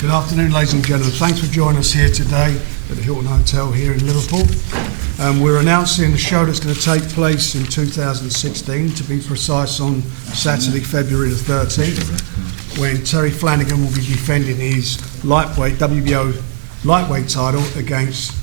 Good afternoon, ladies and gentlemen. Thanks for joining us here today at the Hilton Hotel here in Liverpool. We're announcing the show that's going to take place in 2016, to be precise on Saturday, February the 13th, when Terry Flanagan will be defending his lightweight WBO lightweight title against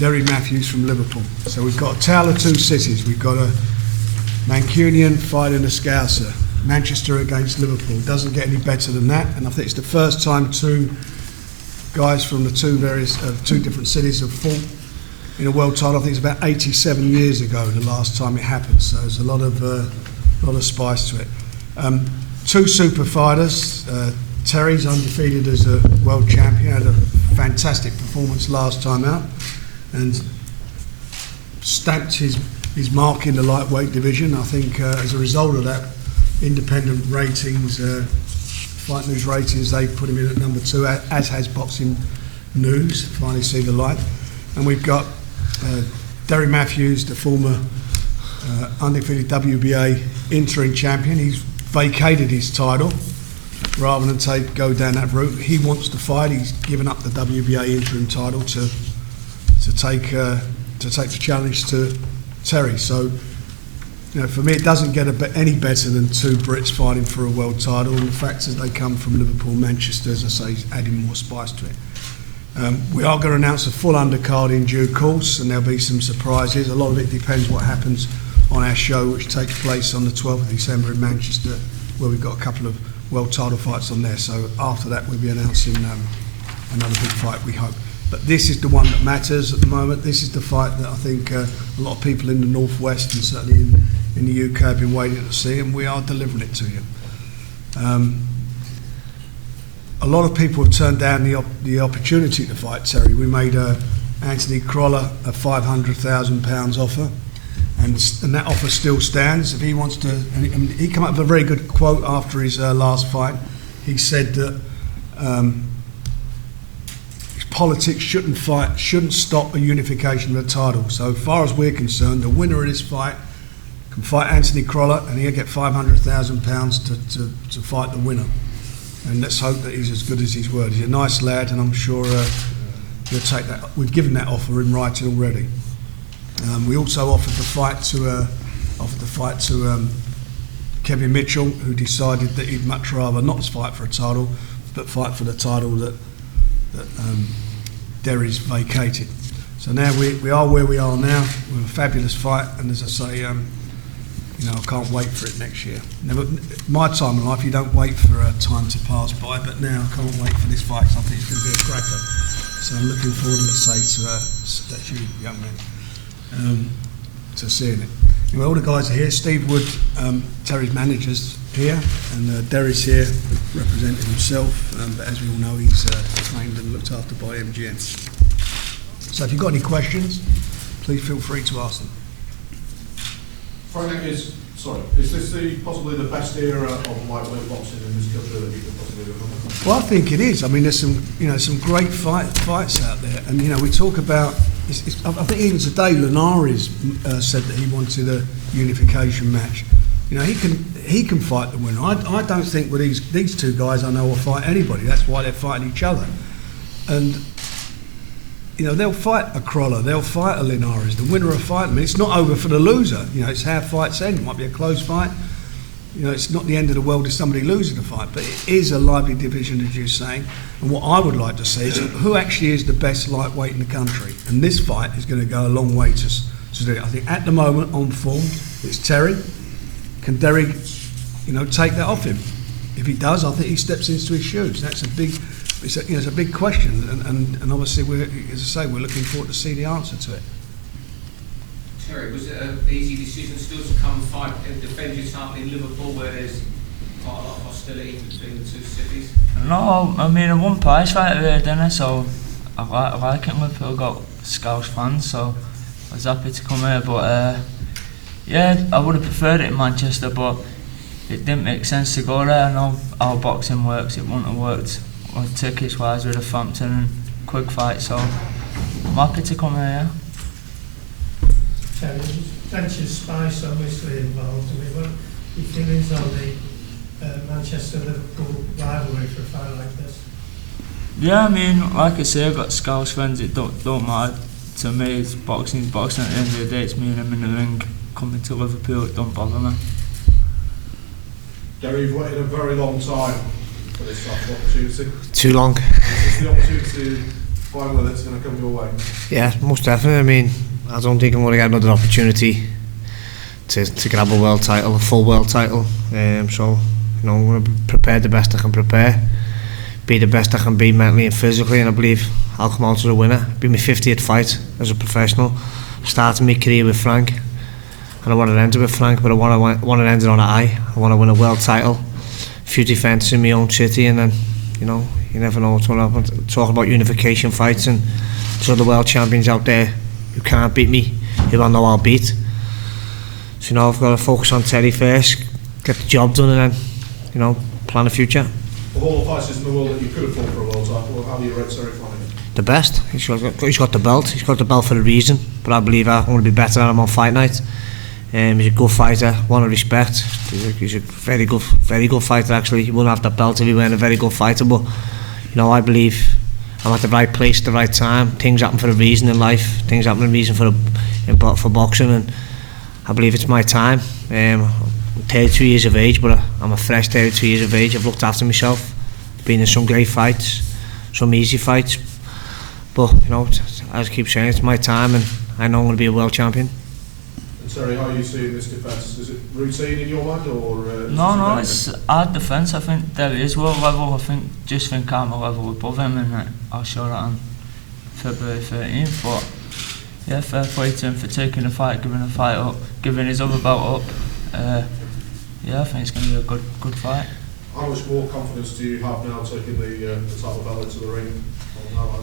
DERRY Matthews from Liverpool. So we've got a tale of two cities. We've got a Mancunian fighting a Scouser. Manchester against Liverpool. Doesn't get any better than that, and I think it's the first time two guys from the two different cities have fought in a world title. I think it's about 87 years ago the last time it happened, so there's a lot of spice to it. Two super fighters. Terry's undefeated as a world champion, had a fantastic performance last time out and stamped his mark in the lightweight division. I think as a result of that, independent ratings, Fight News ratings, they put him in at number 2, as has Boxing News, finally see the light. And we've got DERRY Matthews, the former undefeated WBA interim champion. He's vacated his title rather than go down that route. He wants to fight. He's given up the WBA interim title to take the challenge to Terry. So, you know, for me, it doesn't get any better than two Brits fighting for a world title, and the fact that they come from Liverpool, Manchester, as I say, is adding more spice to it. We are going to announce a full undercard in due course, and there'll be some surprises. A lot of it depends what happens on our show, which takes place on the 12th of December in Manchester, where we've got a couple of world title fights on there. So after that, we'll be announcing another big fight, we hope. But this is the one that matters at the moment. This is the fight that I think a lot of people in the Northwest and certainly in the UK have been waiting to see, and we are delivering it to you. A lot of people have turned down the opportunity to fight Terry. We made Anthony Crolla a £500,000 offer, and that offer still stands. If he wants to, and he came up with a very good quote after his last fight. He said that politics shouldn't stop a unification of the title. So as far as we're concerned, the winner of this fight can fight Anthony Crolla, and he'll get £500,000 to fight the winner. And let's hope that he's as good as his word. He's a nice lad, and I'm sure he'll take that. We've given that offer in writing already. We also offered the fight to Kevin Mitchell, who decided that he'd much rather not fight for a title, but fight for the title that Derry's vacated. So now we are where we are now with a fabulous fight, and as I say, I can't wait for it next year. My time in life, you don't wait for time to pass by, but now I can't wait for this fight because I think it's going to be a cracker. So I'm looking forward, to say to that you young man, to seeing it. Anyway, all the guys are here. Steve Wood, Terry's manager's here, and Derry's here representing himself, but as we all know, he's trained and looked after by MGM. So if you've got any questions, please feel free to ask them. Flanagan is this possibly the best era of lightweight boxing in this country that you could possibly remember? Well, I think it is. I mean, there's some great fights out there, and we talk about. I think even today, Linares said that he wanted a unification match. He can fight the winner. I don't think with these two guys I know will fight anybody. That's why they're fighting each other, and they'll fight a Crolla, they'll fight a Linares. The winner will fight them. I mean, it's not over for the loser. It's how fights end. It might be a close fight. It's not the end of the world if somebody loses the fight, but it is a lively division, as you're saying. And what I would like to see is who actually is the best lightweight in the country. And this fight is going to go a long way to do it. I think at the moment, on form, it's Terry. Can Derry, take that off him? If he does, I think he steps into his shoes. That's a big, it's a big question, and obviously, as I say, we're looking forward to see the answer to it. Terry, was it an easy decision still to come fight and defend your title in Liverpool, where there's quite a lot of hostility between the two cities? No, I mean, I won prize fight there, didn't I? So I like it. Liverpool got Scouse fans, so I was happy to come here. But I would have preferred it in Manchester, but it didn't make sense to go there. I know how boxing works. It wouldn't have worked tickets wise with a Frampton and quick fight, so I'm happy to come here. Terry, there's plenty of spice obviously involved. I mean, what are your feelings on the Manchester-Liverpool rivalry for a fight like this? Yeah, I mean, like I say, I've got Scouse friends. It don't matter to me. It's boxing. At the end of the day, it's me and him in the ring. Coming to Liverpool, it don't bother me. Derry, you've waited a very long time for this type of opportunity. Too long. This is the opportunity finally that's going to come your way. Yeah, most definitely. I mean, I don't think I'm going to get another opportunity to grab a world title, a full world title. So, you know, I'm going to prepare the best I can prepare, be the best I can be mentally and physically, and I believe I'll come out as a winner. It'll be my 50th fight as a professional. Starting my career with Frank, and I want to end it with Frank, but I want to end it on a high. I want to win a world title, a few defences in my own city, and then, you know, you never know what's going to happen. Talking about unification fights, and there's other world champions out there who can't beat me, who I know I'll beat. So, you know, I've got to focus on Terry first, get the job done, and then, you know, plan a future. Of all the fighters in the world that you could have fought for a world title, how do you rate Terry Flanagan? The best. He's got the belt. He's got the belt for a reason. But I believe I'm going to be better than him on fight night. He's a good fighter, one of respect. He's a very good fighter actually. He wouldn't have that belt if he weren't a very good fighter. But, you know, I believe I'm at the right place at the right time. Things happen for a reason in life. Things happen for a reason for boxing, and I believe it's my time. I'm 32 years of age, but I'm a fresh 32 years of age. I've looked after myself, been in some great fights, some easy fights. But, you know, as I keep saying, it's my time, and I know I'm going to be a world champion. And Terry, how are you seeing this defence? Is it routine in your mind, or? No, it's hard defence. I think there is world level. I think I'm a level above him, and I'll show that on February 13th. But yeah, fair play to him for taking the fight, giving the fight up, giving his other belt up. Yeah, I think it's going to be a good fight. How much more confidence do you have now taking the title belt into the ring?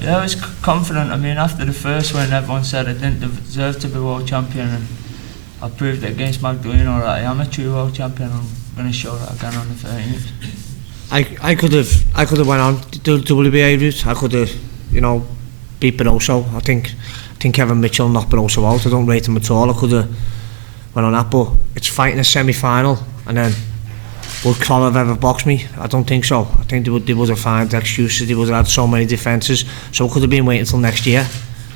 Yeah, I was confident. I mean, after the first win, everyone said I didn't deserve to be world champion, and I proved it against Magdaleno that I am a true world champion. I'm going to show that again on the 13th. I could have went on the WBA route. I could have, you know, beat Barroso. I think Kevin Mitchell knocked Barroso out. I don't rate him at all. I could have went on that, but it's fighting a semi-final, and then would Conor have ever boxed me? I don't think so. I think they would have found excuses. They would have had so many defences. So I could have been waiting until next year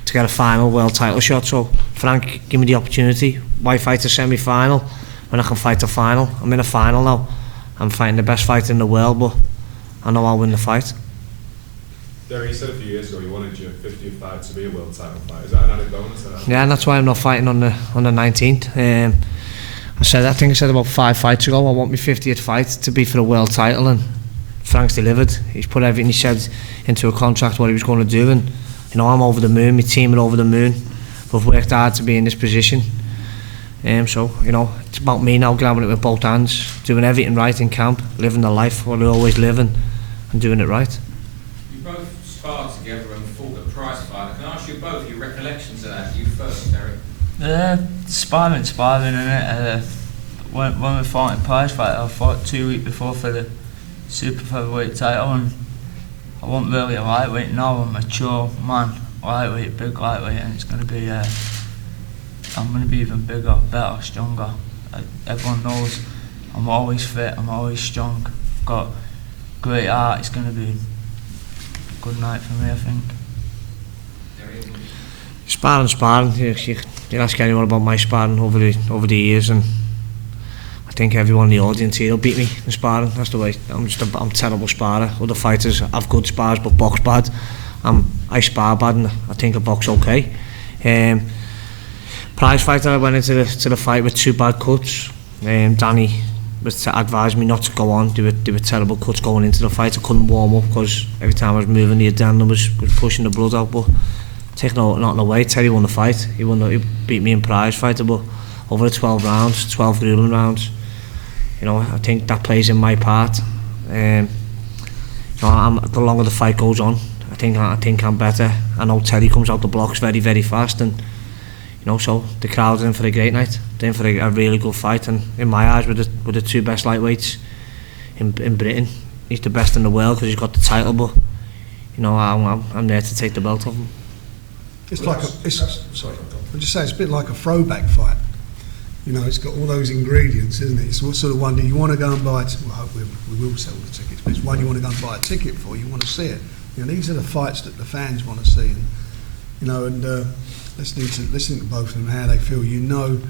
to get a final world title shot. So, Frank, give me the opportunity. Why fight a semi-final when I can fight a final? I'm in a final now. I'm fighting the best fighter in the world, but I know I'll win the fight. Derry, you said a few years ago you wanted your 50th fight to be a world title fight. Is that an added bonus? Yeah, and that's why I'm not fighting on the 19th. I think I said about 5 fights ago, I want my 50th fight to be for a world title, and Frank's delivered. He's put everything he said into a contract, what he was going to do, and, you know, I'm over the moon, my team are over the moon. We've worked hard to be in this position. So, you know, it's about me now, grabbing it with both hands, doing everything right in camp, living the life what I always live in, and doing it right. You both sparred together and fought a prize fight. Can I ask you both your recollections of that? You first, Derry. Sparring, innit? When we fought in prize fight, I fought 2 weeks before for the super featherweight title, and I wasn't really a lightweight. Now I'm a mature man, lightweight, big lightweight, and it's going to be. I'm going to be even bigger, better, stronger. Everyone knows I'm always fit, I'm always strong, got great heart. It's going to be a good night for me, I think. Sparring. You ask anyone about my sparring over the years, and I think everyone in the audience here will beat me in sparring. That's the way. I'm a terrible sparrer. Other fighters have good spars but box bad. I spar bad, and I think I box okay. Prize fighter, I went into the fight with 2 bad cuts. Danny was to advise me not to go on. They were terrible cuts going into the fight. I couldn't warm up because every time I was moving, the adrenaline was pushing the blood out. But take nothing away, Terry won the fight. He beat me in prize fighter, but over the 12 rounds, 12 grueling rounds. You know, I think that plays in my part. You know, the longer the fight goes on, I think I'm better. I know Terry comes out the blocks very, very fast, and, you know, so the crowd's in for a great night. They're in for a really good fight, and in my eyes, with the 2 best lightweights in Britain, he's the best in the world because he's got the title. But, you know, I'm there to take the belt off him. It's like I'll just say it's a bit like a throwback fight. You know, it's got all those ingredients, isn't it? It's what sort of one do you want to go and buy? Well, I hope we will sell the tickets, but it's one you want to go and buy a ticket for. You want to see it. You know, these are the fights that the fans want to see, and you know, and listening to both of them, how they feel. You know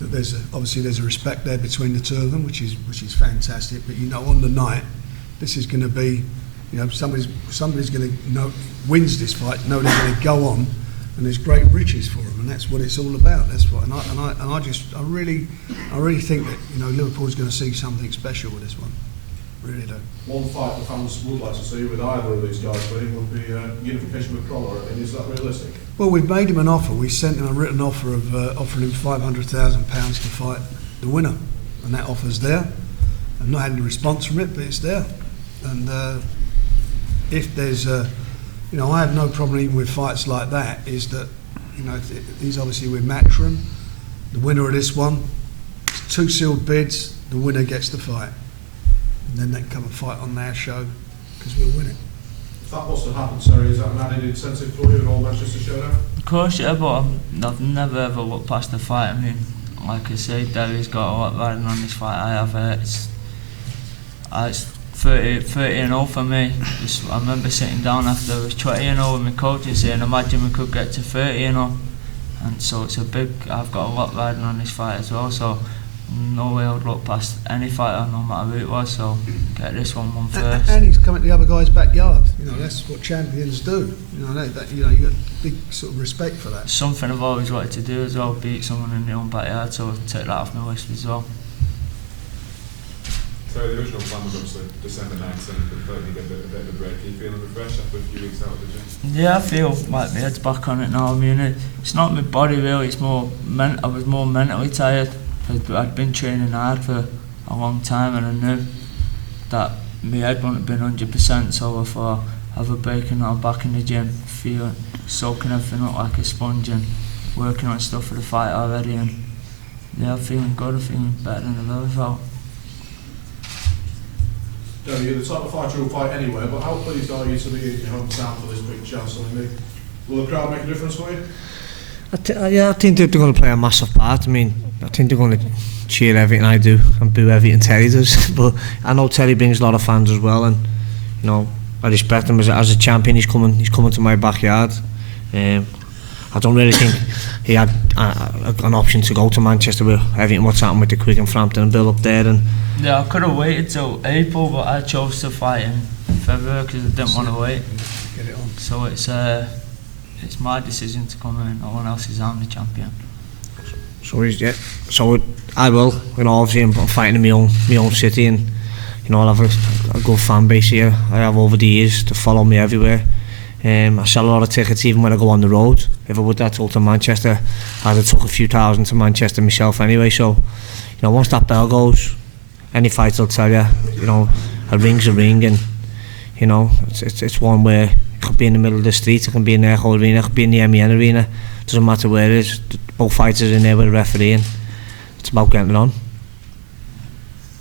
that obviously there's a respect there between the two of them, which is fantastic. But you know, on the night, this is going to be, you know, somebody's going to know wins this fight, know they're going to go on, and there's great riches for them, and that's what it's all about. That's what, I really think that, you know, Liverpool's going to see something special with this one. Really do. One fight the fans would like to see with either of these guys winning would be unification with Crawler. I mean, is that realistic? Well, we've made him an offer. We sent him a written offer of offering him £500,000 to fight the winner, and that offer's there. I've not had any response from it, but it's there. And if there's, you know, I have no problem even with fights like that. Is that, you know, he's obviously with Matchroom, the winner of this one. It's 2 sealed bids. The winner gets the fight, and then they can come and fight on their show because we'll win it. If that was to happen, sorry, is that an added incentive for you in all Manchester Showdown? Of course, yeah, but I've never ever looked past the fight. I mean, like I say, Derry's got a lot riding on this fight. I have it's 30-0 for me. I remember sitting down after I was 20-0 with my coach and saying, imagine we could get to 30-0. And so it's I've got a lot riding on this fight as well, so no way I would look past any fighter, no matter who it was, so get this one first. And he's coming to the other guy's backyard. You know, that's what champions do. You know, you know, you got big sort of respect for that. Something I've always wanted to do as well, beat someone in their own backyard, so I'll take that off my list as well. So the original plan was obviously December 9th, and we thought you'd get a bit of a break. Are you feeling refreshed after a few weeks out of the gym? Yeah, I feel like my head's back on it now. I mean, it's not my body really, it's more I was more mentally tired. I'd been training hard for a long time, and I knew that my head wouldn't have been 100%, so I thought have a break and I'm back in the gym, soaking everything up like a sponge and working on stuff for the fight already, and yeah, I'm feeling good, I'm feeling better than I've ever felt. Derry, you're the type of fighter who'll fight anywhere, but how pleased are you to be in your hometown for this big chance? I mean, will the crowd make a difference for you? I think they're going to play a massive part. I mean, I think they're going to cheer everything I do and boo everything Terry does. But I know Terry brings a lot of fans as well, and you know, I respect him as a champion. He's coming to my backyard. I don't really think he had an option to go to Manchester with everything what's happened with the Quick and Frampton and Bill up there. And yeah, I could have waited till April, but I chose to fight in February because I didn't want to wait. Get it on. So it's my decision to come in. No one else is. I'm the champion. So I will. You know, obviously I'm fighting in my own city, and you know, I'll have a good fan base here. I have over the years to follow me everywhere. I sell a lot of tickets even when I go on the road. If I would have to go to Manchester, I'd have took a few thousand to Manchester myself anyway. So, you know, once that bell goes, any fight will tell you, you know, a ring's a ring, and you know, it's one where it could be in the middle of the street, it can be in the Echo Arena, it could be in the MEN Arena. Doesn't matter where it is. Both fighters in there with a referee, and it's about getting it on.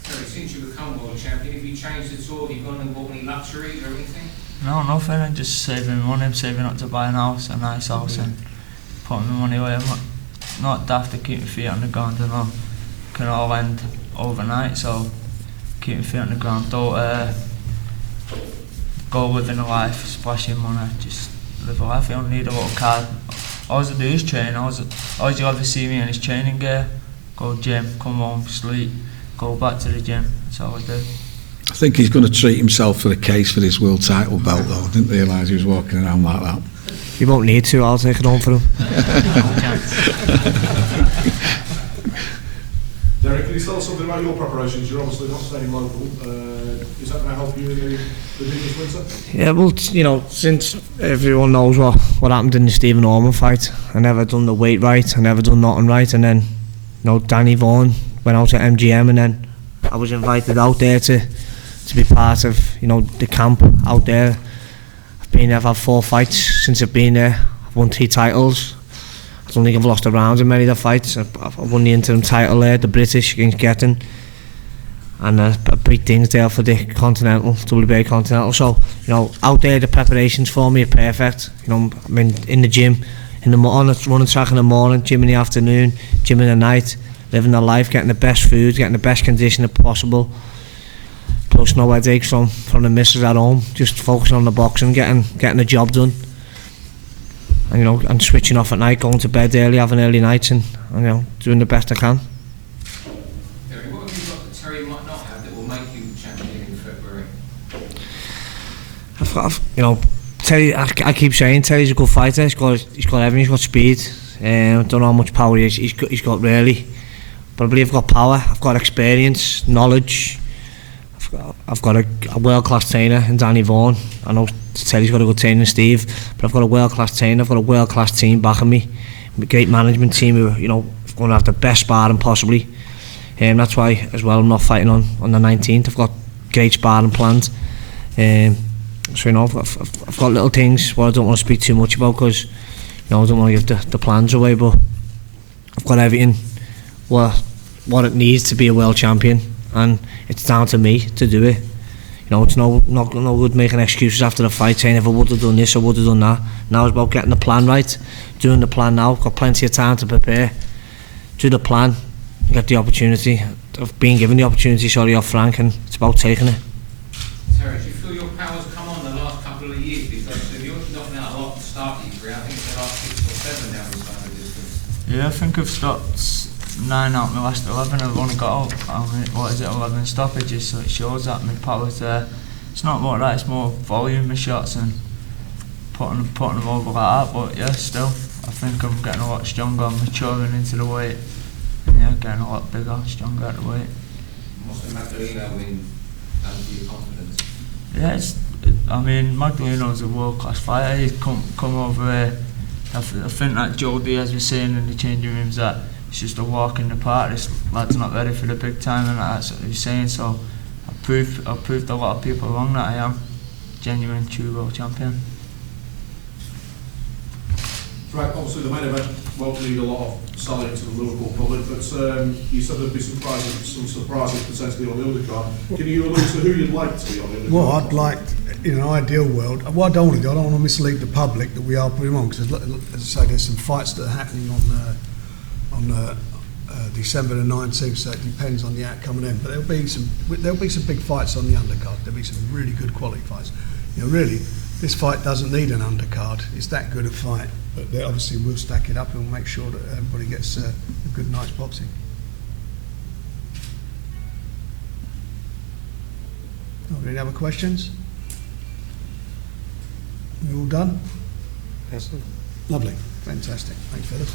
Since you become world champion, have you changed at all? Have you gone and bought any luxuries or anything? No, nothing. I'm just saving money. I'm saving up to buy a nice house, and putting my money away. I'm not daft to keep my feet on the ground. I know it can all end overnight, so keep my feet on the ground. Don't go living a life, splashing money. Just live a life. You don't need a little card. All I do is train. All you ever see me in is training gear. Go gym, come home, sleep, go back to the gym. That's all I do. I think he's going to treat himself for the case for this world title belt, though. I didn't realise he was walking around like that. He won't need to. I'll take it home for him. Derry, can you tell us something about your preparations? You're obviously not staying local. Is that going to help you in the biggest winter? Yeah, well, you know, since everyone knows what happened in the Stephen Orman fight, I never done the weight right, I never done nothing right, and then, you know, Danny Vaughan went out to MGM, and then I was invited out there to be part of, you know, the camp out there. I've had 4 fights since I've been there. I've won 3 titles. I don't think I've lost a round in many of the fights. I've won the interim title there, the British against Getting, and I beat Dingsdale for the Continental, WBA Continental. So, you know, out there the preparations for me are perfect. You know, I'm in the gym, on the running track in the morning, gym in the afternoon, gym in the night, living the life, getting the best food, getting the best conditioning possible, plus no headaches from the missus at home, just focusing on the boxing, getting the job done, and and switching off at night, going to bed early, having early nights, and doing the best I can. Terry, what have you got that Terry might not have that will make you champion in February? Terry, I keep saying Terry's a good fighter. He's got everything. He's got speed. Don't know how much power he's got really, but I believe I've got power. I've got experience, knowledge. I've got a world-class trainer in Danny Vaughan. I know Terry's got a good trainer in Steve, but I've got a world-class trainer. I've got a world-class team backing me. A great management team who going to have the best sparring possibly. That's why as well I'm not fighting on the 19th. I've got great sparring planned. So I've got little things what I don't want to speak too much about because I don't want to give the plans away, but I've got everything what it needs to be a world champion, and it's down to me to do it. It's no good making excuses after the fight saying if I would have done this, I would have done that. Now it's about getting the plan right, doing the plan now. I've got plenty of time to prepare, do the plan, get the opportunity. I've been given the opportunity, off Frank, and it's about taking it. Terry, do you feel your powers come on the last couple of years? Because you're knocking out a lot at the start of your career. I think it's the last 6 or 7 now this kind of distance. Yeah, I think I've stopped 9 out of my last 11. I've only got 11 stoppages, so it shows that my power's there. It's not more that, it's more volume of shots and putting them over like that, but yeah, still, I think I'm getting a lot stronger, I'm maturing into the weight. Yeah, getting a lot bigger, stronger at the weight. What's the Magdaleno win done for your confidence? Yeah, Magdaleno's a world-class fighter. He's come over here. I think that Joe Diaz was saying in the changing rooms that it's just a walk in the park. This lad's not ready for the big time, and that's what he was saying. So I proved a lot of people wrong that I am genuine true world champion. Right, obviously the main event won't need a lot of selling to the Liverpool public, but you said there'd be some surprises potentially on the undercard. Can you allude to who you'd like to be on the undercard? Well, I'd like, in an ideal world, what I don't want to do, I don't want to mislead the public that we are putting on, because as I say, there's some fights that are happening on December the 19th, so it depends on the outcome of them. But there'll be some big fights on the undercard. There'll be some really good quality fights. Really, this fight doesn't need an undercard. It's that good a fight. But obviously we'll stack it up and we'll make sure that everybody gets a good night's boxing. Any other questions? You all done? Yes, sir. Lovely. Fantastic. Thanks, fellas.